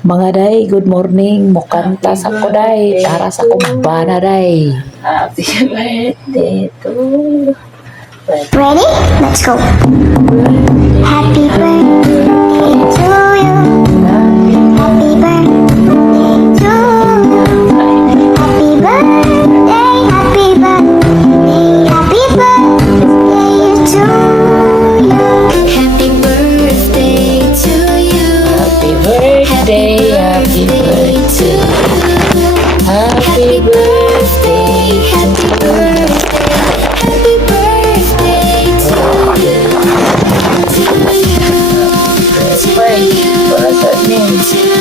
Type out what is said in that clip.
Mga day, good morning. Mukanta sa ko day. Tara sa kumbana day. Happy birthday to you. Ready? Let's go. Happy birthday to you. Happy birthday to you. Happy birthday, happy birthday, happy birthday to you. Happy birthday to you. Happy birthday, happy birthday to you. Happy birthday, happy birthday, happy birthday to you. To you, to Papay, you, para sa amin. to